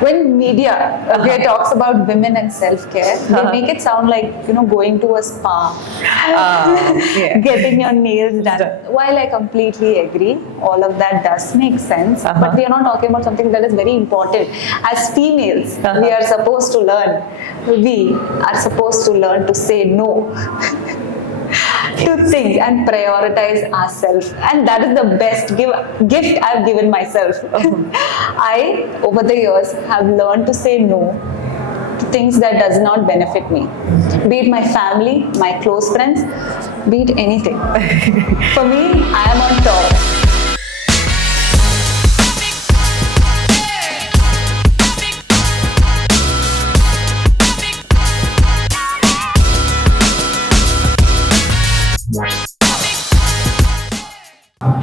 when media talks about women and self-care, they make it sound like going to a spa, getting your nails done. While I completely agree, all of that does make sense, but we are not talking about something that is very important. As females, we are supposed to learn. We are supposed to learn to say no to things and prioritize ourselves, and that is the best gift I've given myself. I, over the years, have learned to say no to things that does not benefit me, be it my family, my close friends, be it anything. For me, I am on top.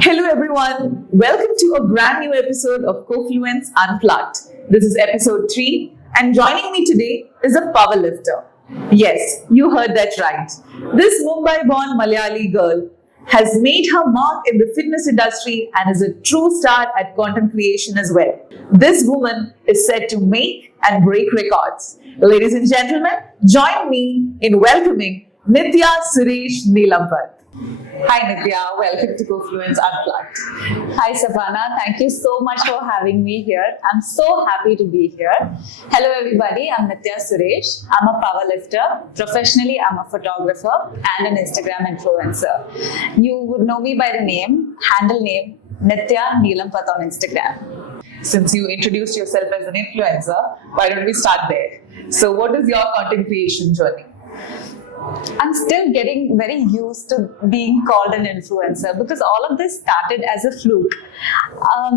Hello everyone, welcome to a brand new episode of Kofluence Unplugged. This is episode 3 and joining me today is a powerlifter. Yes, you heard that right. This Mumbai-born Malayali girl has made her mark in the fitness industry and is a true star at content creation as well. This woman is set to make and break records. Ladies and gentlemen, join me in welcoming Nithya Suresh Neelampat. Hi Nithya, welcome to Kofluence Unplugged. Hi Savannah, thank you so much for having me here. I'm so happy to be here. Hello everybody, I'm Nithya Suresh. I'm a powerlifter. Professionally, I'm a photographer and an Instagram influencer. You would know me by the handle name, Nithya Neelampat on Instagram. Since you introduced yourself as an influencer, why don't we start there? So what is your content creation journey? I'm still getting very used to being called an influencer because all of this started as a fluke.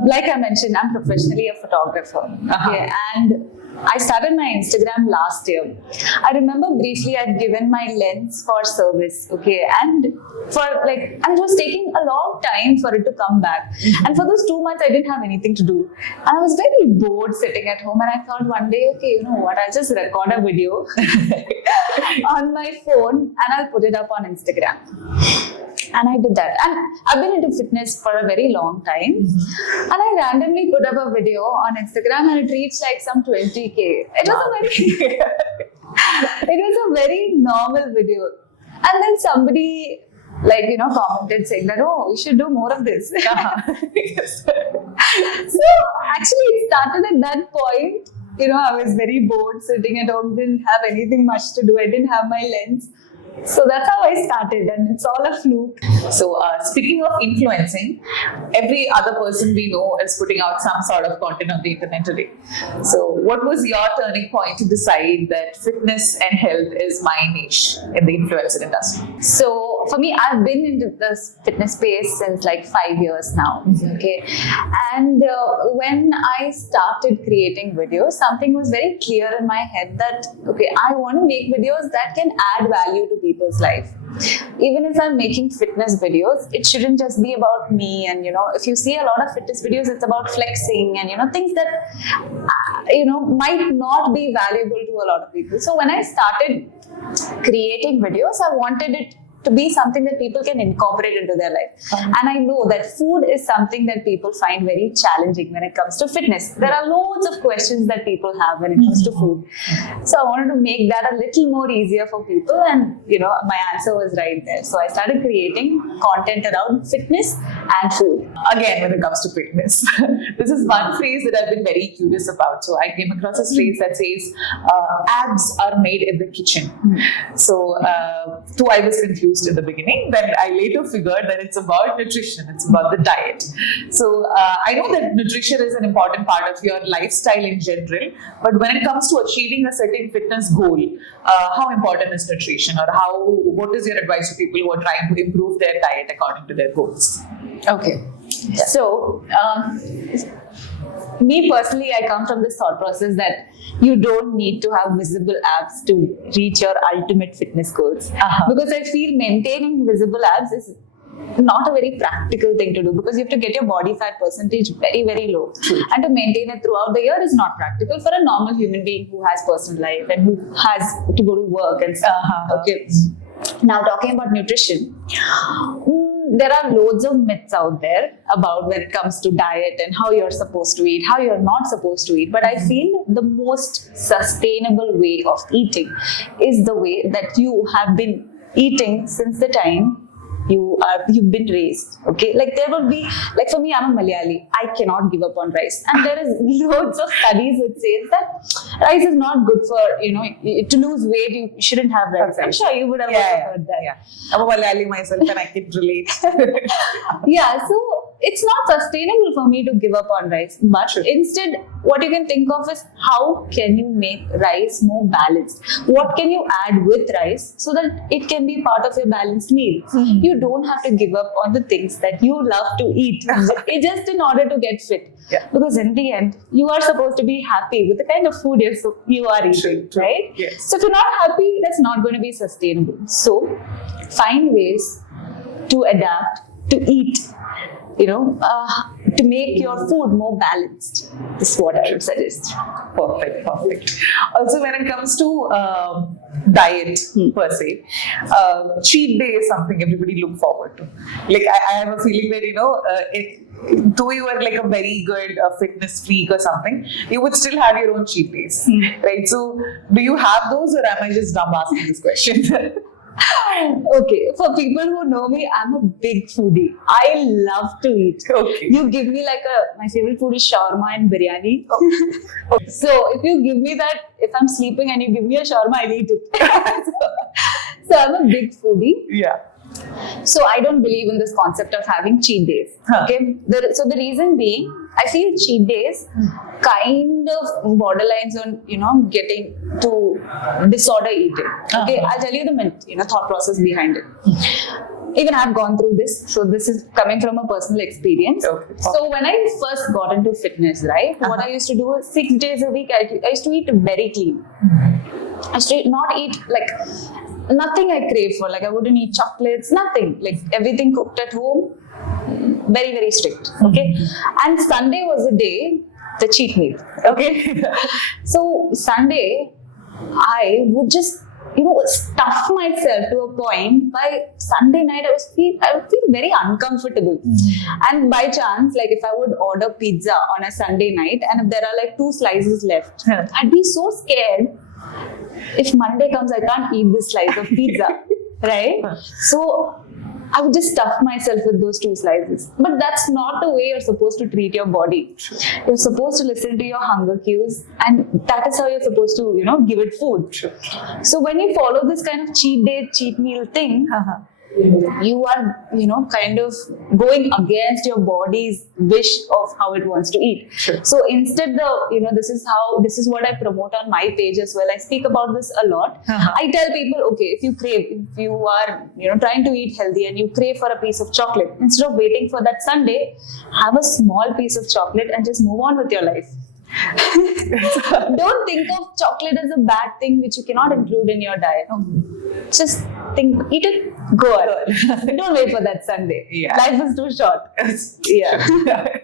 Like I mentioned, I'm professionally a photographer. Okay, and I started my Instagram last year. I remember briefly I'd given my lens for service, and it was taking a long time for it to come back. And for those 2 months, I didn't have anything to do. And I was very bored sitting at home, and I thought one day, you know what, I'll just record a video on my phone and I'll put it up on Instagram. And I did that. And I've been into fitness for a very long time. And I randomly put up a video on Instagram and it reached like some 20K. It was a very normal video. And then somebody commented saying that, oh, you should do more of this. So actually it started at that point. I was very bored sitting at home, didn't have anything much to do. I didn't have my lens. So that's how I started, and it's all a fluke. So speaking of influencing, every other person we know is putting out some sort of content on the internet today. So what was your turning point to decide that fitness and health is my niche in the influencer industry? So for me, I've been into this fitness space since like 5 years now. Okay, and when I started creating videos, something was very clear in my head that I want to make videos that can add value to people's life. Even if I'm making fitness videos, it shouldn't just be about me. And if you see a lot of fitness videos, it's about flexing and things that might not be valuable to a lot of people. So when I started creating videos, I wanted it to be something that people can incorporate into their life. And I know that food is something that people find very challenging when it comes to fitness. There are loads of questions that people have when it comes to food. So I wanted to make that a little more easier for people, and my answer was right there. So I started creating content around fitness and food. Again, when it comes to fitness, this is one phrase that I've been very curious about. So I came across a phrase that says, abs are made in the kitchen. So though I was confused in the beginning, then I later figured that it's about nutrition, it's about the diet. So I know that nutrition is an important part of your lifestyle in general, but when it comes to achieving a certain fitness goal, how important is nutrition, or what is your advice to people who are trying to improve their diet according to their goals? Okay. Yeah. So me personally, I come from this thought process that you don't need to have visible abs to reach your ultimate fitness goals. Because I feel maintaining visible abs is not a very practical thing to do, because you have to get your body fat percentage very, very low. And to maintain it throughout the year is not practical for a normal human being who has personal life and who has to go to work and stuff. Okay. Now talking about nutrition. there are loads of myths out there about when it comes to diet and how you're supposed to eat, how you're not supposed to eat. But I feel the most sustainable way of eating is the way that you have been eating since the time you've been raised. Okay, like there will be, like for me, I'm a Malayali, I cannot give up on rice, and there is loads of studies which says that rice is not good for, to lose weight you shouldn't have rice. I'm sure you would have also heard that. Yeah, I'm a Malayali myself and I can relate. Yeah, so it's not sustainable for me to give up on rice, but instead what you can think of is how can you make rice more balanced? What can you add with rice so that it can be part of your balanced meal? You don't have to give up on the things that you love to eat just in order to get fit. Yeah. Because in the end, you are supposed to be happy with the kind of food you are eating, True. right? Yes. So if you're not happy, that's not going to be sustainable. So find ways to adapt, to eat, to make your food more balanced. This is what I would suggest. Perfect. Also, when it comes to diet per se, cheat day is something everybody look forward to. Like I have a feeling that though you are like a very good fitness freak or something, you would still have your own cheat days, right? So, do you have those, or am I just dumb asking this question? Okay, for people who know me, I'm a big foodie. I love to eat. Okay. You give me my favorite food is shawarma and biryani. Okay. So if you give me that, if I'm sleeping and you give me a shawarma, I'll eat it. So I'm a big foodie. Yeah. So I don't believe in this concept of having cheat days. Okay. So the reason being, I feel cheat days kind of borderlines on getting to disorder eating. Okay, I'll tell you the thought process behind it. Even I've gone through this, so this is coming from a personal experience. Okay. So when I first got into fitness, right, what I used to do was 6 days a week, I used to eat very clean. I used to not eat nothing I crave for. Like I wouldn't eat chocolates, nothing. Like everything cooked at home, very, very strict. Okay. And Sunday was the day, the cheat meal. Okay. So Sunday, I would just, stuff myself to a point. By Sunday night, I would feel very uncomfortable. And by chance, like if I would order pizza on a Sunday night, and if there are 2 slices left, I'd be so scared. If Monday comes, I can't eat this slice of pizza, right? So I would just stuff myself with those 2 slices. But that's not the way you're supposed to treat your body. You're supposed to listen to your hunger cues, and that is how you're supposed to, give it food. So when you follow this kind of cheat day, cheat meal thing, you are, kind of going against your body's wish of how it wants to eat. Sure. So instead, this is what I promote on my page as well. I speak about this a lot. I tell people, okay, if you are, trying to eat healthy and you crave for a piece of chocolate, instead of waiting for that Sunday, have a small piece of chocolate and just move on with your life. Don't think of chocolate as a bad thing which you cannot include in your diet. Just eat it, go on. Don't wait for that Sunday. Yeah. Life is too short. Yeah.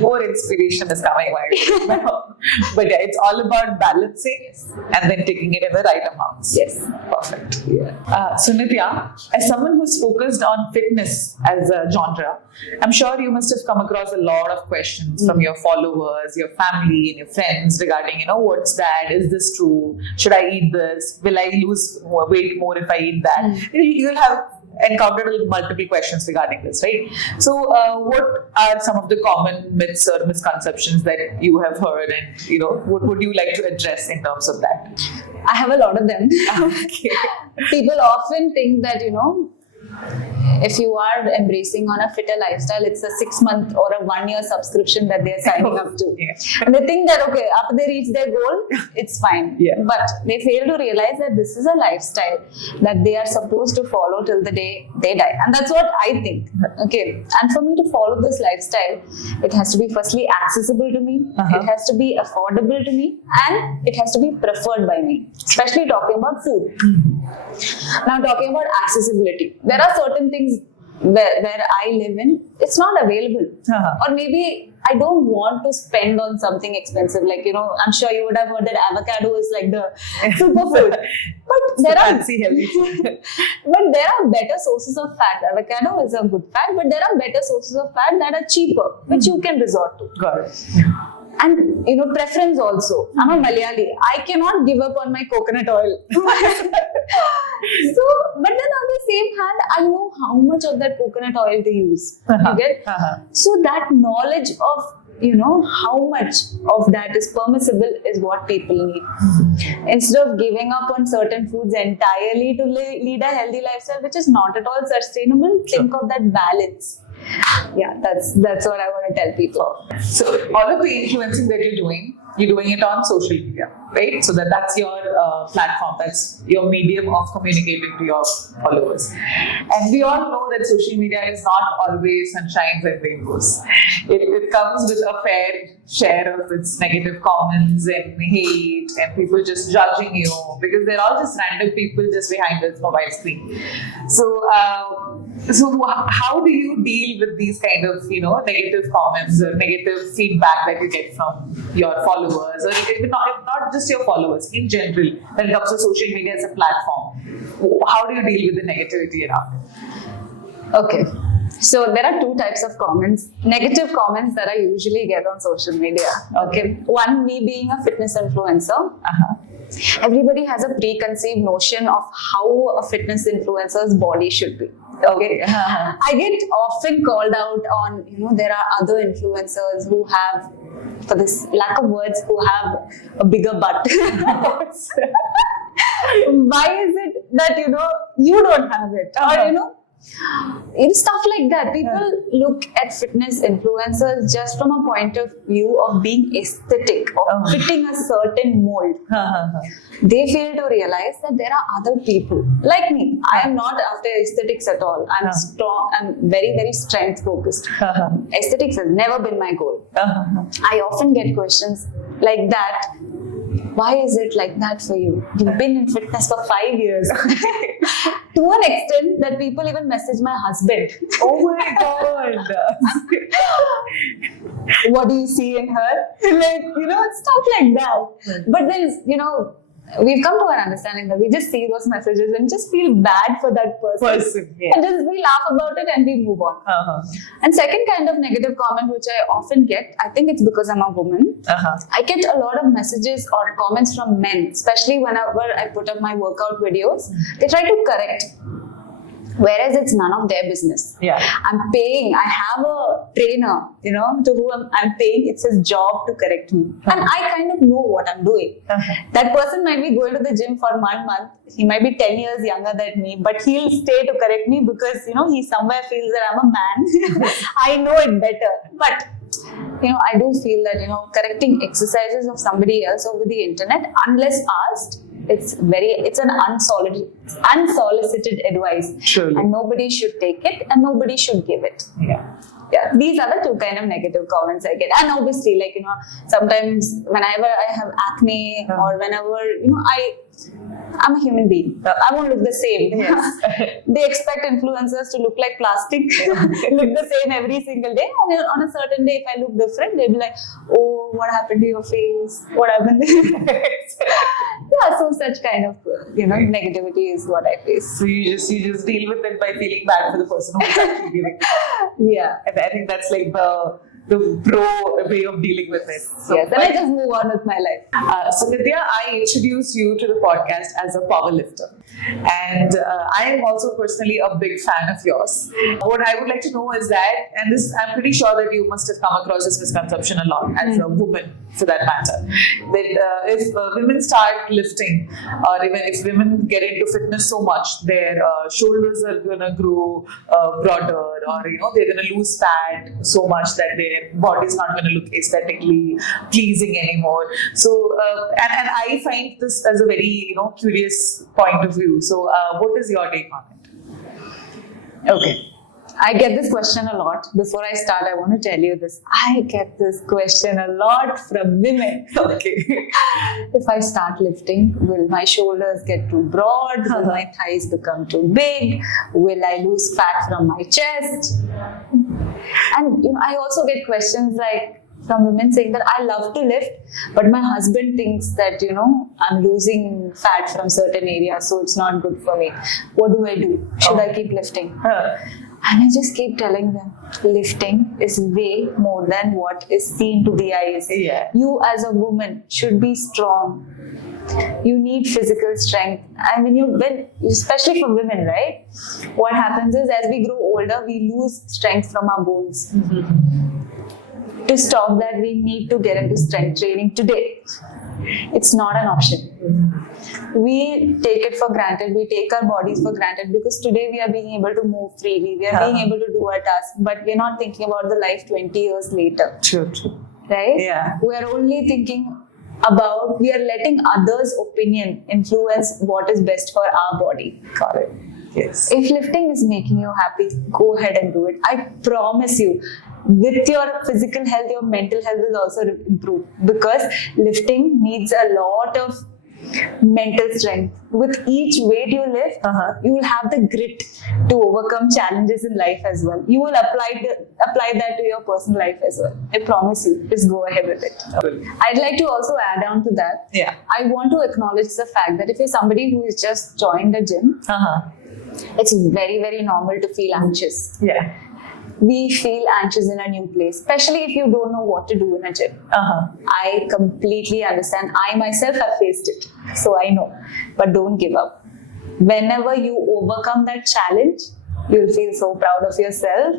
More inspiration is coming my way now. But yeah, it's all about balancing and then taking it in the right amounts. Yes. Perfect. Yeah. So Nithya, as someone who's focused on fitness as a genre, I'm sure you must have come across a lot of questions from your followers, your family, and your friends regarding, what's that? Is this true? Should I eat this? Will I lose weight more if I eat that? You'll have encountered multiple questions regarding this, right? So, what are some of the common myths or misconceptions that you have heard, and what would you like to address in terms of that? I have a lot of them. Okay. People often think that, if you are embracing on a fitter lifestyle, it's a 6-month or a 1-year subscription that they're signing up to. Yeah. And they think that, okay, after they reach their goal, it's fine. Yeah. But they fail to realize that this is a lifestyle that they are supposed to follow till the day they die. And that's what I think. Okay. And for me to follow this lifestyle, it has to be firstly accessible to me, it has to be affordable to me, and it has to be preferred by me, especially talking about food. Now, talking about accessibility, there are certain things where I live in, it's not available. Or maybe I don't want to spend on something expensive. Like, I'm sure you would have heard that avocado is like the superfood. But there are fancy healthy food. but there are better sources of fat. Avocado is a good fat, but there are better sources of fat that are cheaper, which you can resort to. Got it. And preference also. I'm a Malayali. I cannot give up on my coconut oil. So, but then on the same hand, I know how much of that coconut oil to use. You get? So that knowledge of how much of that is permissible is what people need. Instead of giving up on certain foods entirely to lead a healthy lifestyle, which is not at all sustainable, think of that balance. Yeah, that's what I want to tell people. So all of the influencing that you're doing it on social media, right? So that's your platform, that's your medium of communicating to your followers. And we all know that social media is not always sunshines and rainbows. It comes with a fair share of its negative comments and hate and people just judging you because they're all just random people just behind this mobile screen. So how do you deal with these kind of negative comments or negative feedback that you get from your followers, or not just your followers in general when it comes to social media as a platform? How do you deal with the negativity around it? Okay. So there are two types of comments, negative comments that I usually get on social media. Okay. One, me being a fitness influencer. Everybody has a preconceived notion of how a fitness influencer's body should be. Okay. I get often called out on, there are other influencers who have, for this lack of words, who have a bigger butt. Why is it that, you don't have it? Or, stuff like that. People look at fitness influencers just from a point of view of being aesthetic, of fitting a certain mold. They fail to realize that there are other people like me. I am not after aesthetics at all. I'm strong. I'm very, very strength focused. Aesthetics has never been my goal. I often get questions like that. Why is it like that for you? You've been in fitness for 5 years. To an extent that people even message my husband. Oh my God. What do you see in her? Stuff like that. But then, we've come to an understanding that we just see those messages and just feel bad for that person. Yeah. And just we laugh about it and we move on. And second kind of negative comment which I often get, I think it's because I'm a woman. I get a lot of messages or comments from men, especially whenever I put up my workout videos. They try to correct. Whereas it's none of their business. Yeah. I'm paying. I have a trainer, to whom I'm paying. It's his job to correct me. And I kind of know what I'm doing. That person might be going to the gym for 1 month. He might be 10 years younger than me, but he'll stay to correct me because, he somewhere feels that I'm a man. I know it better. But I do feel that, correcting exercises of somebody else over the internet, unless asked, it's an unsolicited advice. Surely. And nobody should take it and nobody should give it. Yeah, these are the two kind of negative comments I get. And obviously, sometimes whenever I have acne or whenever, I'm a human being. I won't look the same. Yes. They expect influencers to look like plastic, look the same every single day. And then on a certain day, if I look different, they'll be like, oh, what happened to your face? What happened? Yeah, so such kind of, negativity is what I face. So you just deal with it by feeling bad for the person who's actually giving it. Yeah. And I think that's like the pro way of dealing with it. So, yes, and I just move on with my life. So Nithya, I introduced you to the podcast as a powerlifter. And I am also personally a big fan of yours. What I would like to know is that, and this I'm pretty sure that you must have come across this misconception a lot as a woman for that matter, that if women start lifting or even if women get into fitness so much, their shoulders are going to grow broader, or they're going to lose fat so much that their body is not going to look aesthetically pleasing anymore. So and I find this as a very curious point of view. So what is your take on it? Okay. I get this question a lot. Before I start, I want to tell you this. I get this question a lot from women. Okay. If I start lifting, will my shoulders get too broad? Will my thighs become too big? Will I lose fat from my chest? And I also get questions like from women saying that I love to lift, but my husband thinks that I'm losing fat from certain areas, so it's not good for me. What do I do? Should I keep lifting? And I just keep telling them, lifting is way more than what is seen to the eyes. Yeah. You as a woman should be strong. You need physical strength. And when especially for women, right? What happens is as we grow older, we lose strength from our bones. To stop that, we need to get into strength training today. It's not an option. We take it for granted. We take our bodies for granted because today we are being able to move freely. We are being able to do our tasks, but we're not thinking about the life 20 years later. True. Right? Yeah. We are only thinking about, we are letting others' opinion influence what is best for our body. Got it. Yes. If lifting is making you happy, go ahead and do it. I promise you, with your physical health, your mental health will also improve because lifting needs a lot of mental strength. With each weight you lift, you will have the grit to overcome challenges in life as well. You will apply that to your personal life as well. I promise you. Just go ahead with it. I'd like to also add on to that. Yeah. I want to acknowledge the fact that if you're somebody who is just joined a gym, it's very, very normal to feel anxious. Yeah. We feel anxious in a new place, especially if you don't know what to do in a gym. I completely understand. I myself have faced it, so I know. But don't give up. Whenever you overcome that challenge, you'll feel so proud of yourself.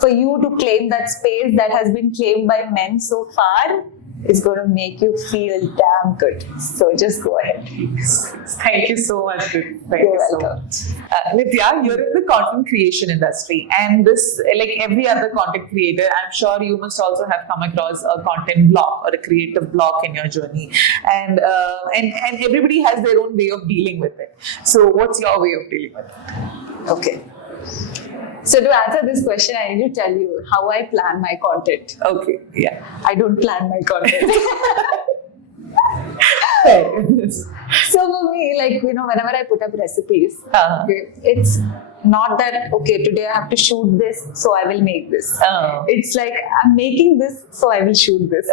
For you to claim that space that has been claimed by men so far, it's going to make you feel damn good. So just go ahead. Thank you so much. Thank You're you so welcome. much. Nithya, you're in the content creation industry, and this, like every other content creator, I'm sure you must also have come across a content block or a creative block in your journey, and everybody has their own way of dealing with it. So, what's your way of dealing with it? Okay. So to answer this question, I need to tell you how I plan my content. Okay. Yeah. I don't plan my content. So for me, whenever I put up recipes, okay, it's not that, okay, today I have to shoot this, so I will make this. It's like, I'm making this, so I will shoot this.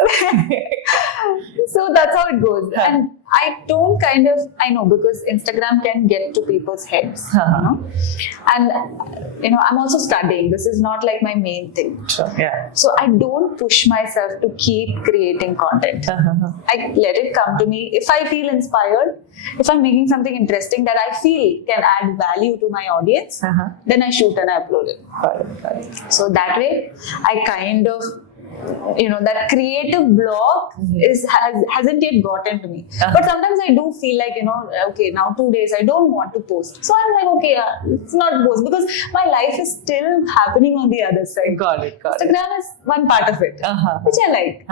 So that's how it goes. And I don't I know because Instagram can get to people's heads, and I'm also studying. This is not like my main thing. Sure. Yeah. So I don't push myself to keep creating content. I let it come to me. If I feel inspired, if I'm making something interesting that I feel can add value to my audience, then I shoot and I upload it. Got it. So that way, I that creative block hasn't yet gotten to me. But sometimes I do feel like, okay, now 2 days I don't want to post. So I'm like, okay, it's not post because my life is still happening on the other side. Got it. Instagram is one part of it, which I like.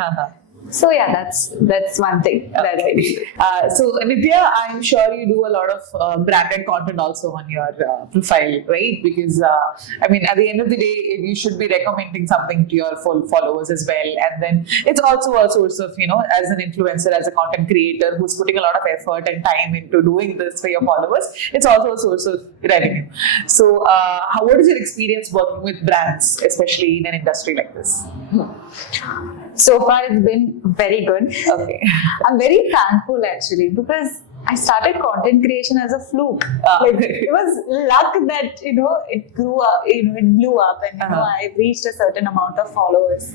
So yeah, that's one thing that I do. So Nithya, I'm sure you do a lot of branded content also on your profile, right? Because at the end of the day, you should be recommending something to your followers as well. And then it's also a source of, as an influencer, as a content creator who's putting a lot of effort and time into doing this for your followers, it's also a source of revenue. So what is your experience working with brands, especially in an industry like this? So far, it's been very good. Okay. I'm very thankful actually because I started content creation as a fluke. It was luck that, it grew up, it blew up and, I reached a certain amount of followers.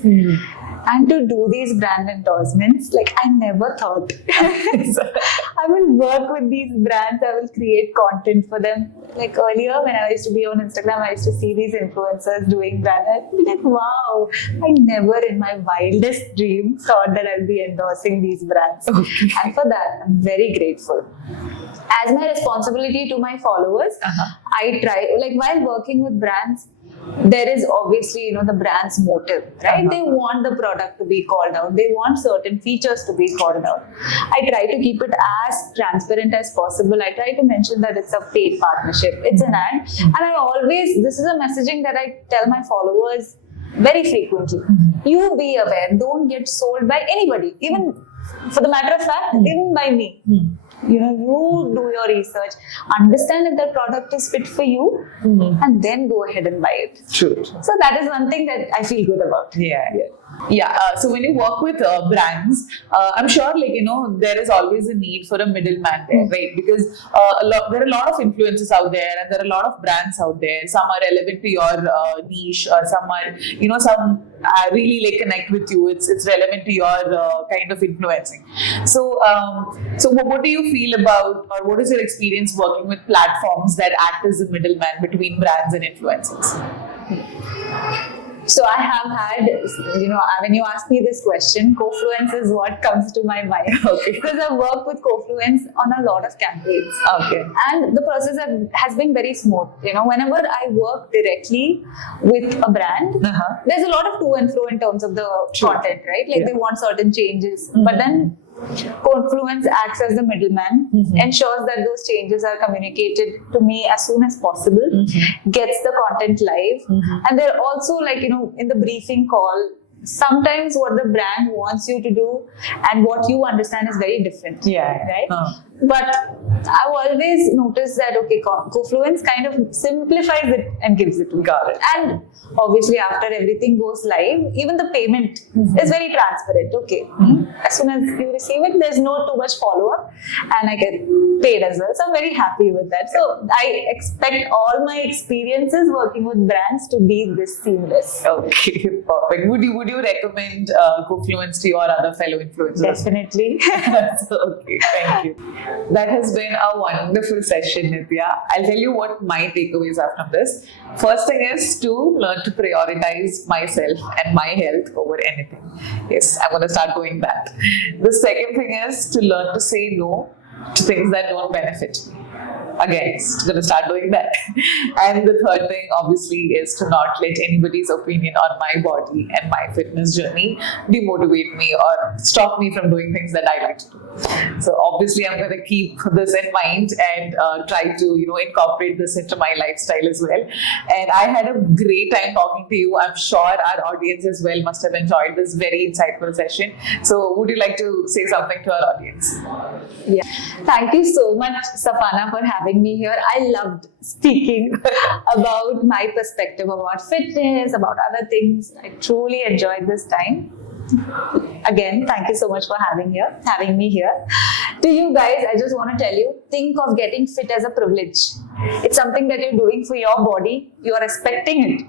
And to do these brand endorsements, I never thought. I will work with these brands, I will create content for them. Earlier when I used to be on Instagram, I used to see these influencers doing brand. I'd be like, wow, I never in my wildest dream thought that I'll be endorsing these brands. Okay. And for that, I'm very grateful. As my responsibility to my followers, I try, while working with brands, there is obviously, the brand's motive, right? They want the product to be called out. They want certain features to be called out. I try to keep it as transparent as possible. I try to mention that it's a paid partnership. It's an ad. And this is a messaging that I tell my followers very frequently. You be aware. Don't get sold by anybody. Even, for the matter of fact, even by me. You do your research, understand if that product is fit for you, and then go ahead and buy it. True. So that is one thing that I feel good about. So when you work with brands, I'm sure there is always a need for a middleman there, right? Because there are a lot of influencers out there, and there are a lot of brands out there. Some are relevant to your niche, or some are some really connect with you. It's relevant to your kind of influencing. So what do you feel about, or what is your experience working with platforms that act as a middleman between brands and influencers? So I have had, when you ask me this question, Kofluence is what comes to my mind. Okay. Because I've worked with Kofluence on a lot of campaigns. Okay. And the process has been very smooth. Whenever I work directly with a brand, there's a lot of to and fro in terms of the content, right? They want certain changes. But then Kofluence acts as the middleman, ensures that those changes are communicated to me as soon as possible, gets the content live, and they're also in the briefing call, sometimes what the brand wants you to do and what you understand is very different. Right? But I've always noticed that, Kofluence kind of simplifies it and gives it to me. Got it. And obviously, after everything goes live, even the payment is very transparent. As soon as you receive it, there's no too much follow-up, and I get paid as well. So I'm very happy with that. So I expect all my experiences working with brands to be this seamless. Okay, perfect. Would you recommend Kofluence to your other fellow influencers? Definitely. Okay, thank you. That has been a wonderful session, Nithya. I'll tell you what my takeaways are from this. First thing is to learn to prioritize myself and my health over anything. Yes, I'm going to start doing that. The second thing is to learn to say no to things that don't benefit me. Again, going to start doing that. And the third thing, obviously, is to not let anybody's opinion on my body and my fitness journey demotivate me or stop me from doing things that I like to do. So obviously, I'm going to keep this in mind and try to, incorporate this into my lifestyle as well. And I had a great time talking to you. I'm sure our audience as well must have enjoyed this very insightful session. So would you like to say something to our audience? Yeah. Thank you so much, Safana, for having me here. I loved speaking about my perspective about fitness, about other things. I truly enjoyed this time. Again, thank you so much for having me here. To you guys, I just want to tell you, think of getting fit as a privilege. It's something that you're doing for your body. You are respecting it.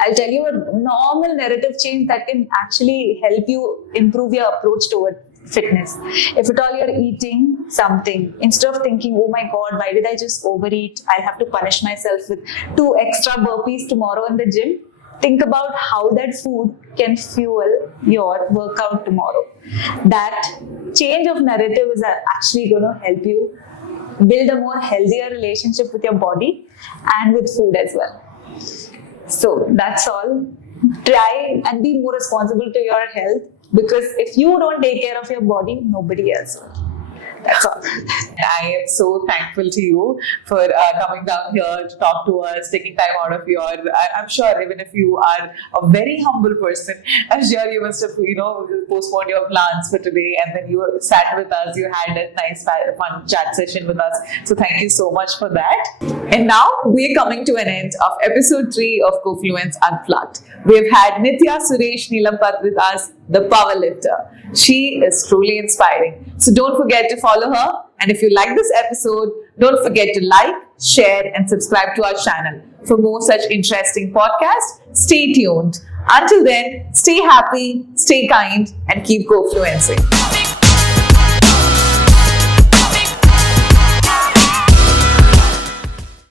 I'll tell you a normal narrative change that can actually help you improve your approach toward fitness. If at all you're eating something, instead of thinking, oh my God, why did I just overeat? I'll have to punish myself with 2 extra burpees tomorrow in the gym. Think about how that food can fuel your workout tomorrow. That change of narrative is actually going to help you build a more healthier relationship with your body and with food as well. So that's all. Try and be more responsible to your health, because if you don't take care of your body, nobody else will. That's all. I am so thankful to you for coming down here to talk to us, taking time out of your, I'm sure even if you are a very humble person, I'm sure you must have, postponed your plans for today, and then you sat with us, you had a nice fun chat session with us. So thank you so much for that. And now we're coming to an end of episode 3 of Kofluence Unplugged. We've had Nithya Suresh Nilampat with us, the powerlifter. She is truly inspiring. So don't forget to follow her. And if you like this episode, don't forget to like, share, and subscribe to our channel. For more such interesting podcasts, stay tuned. Until then, stay happy, stay kind, and keep Kofluencing.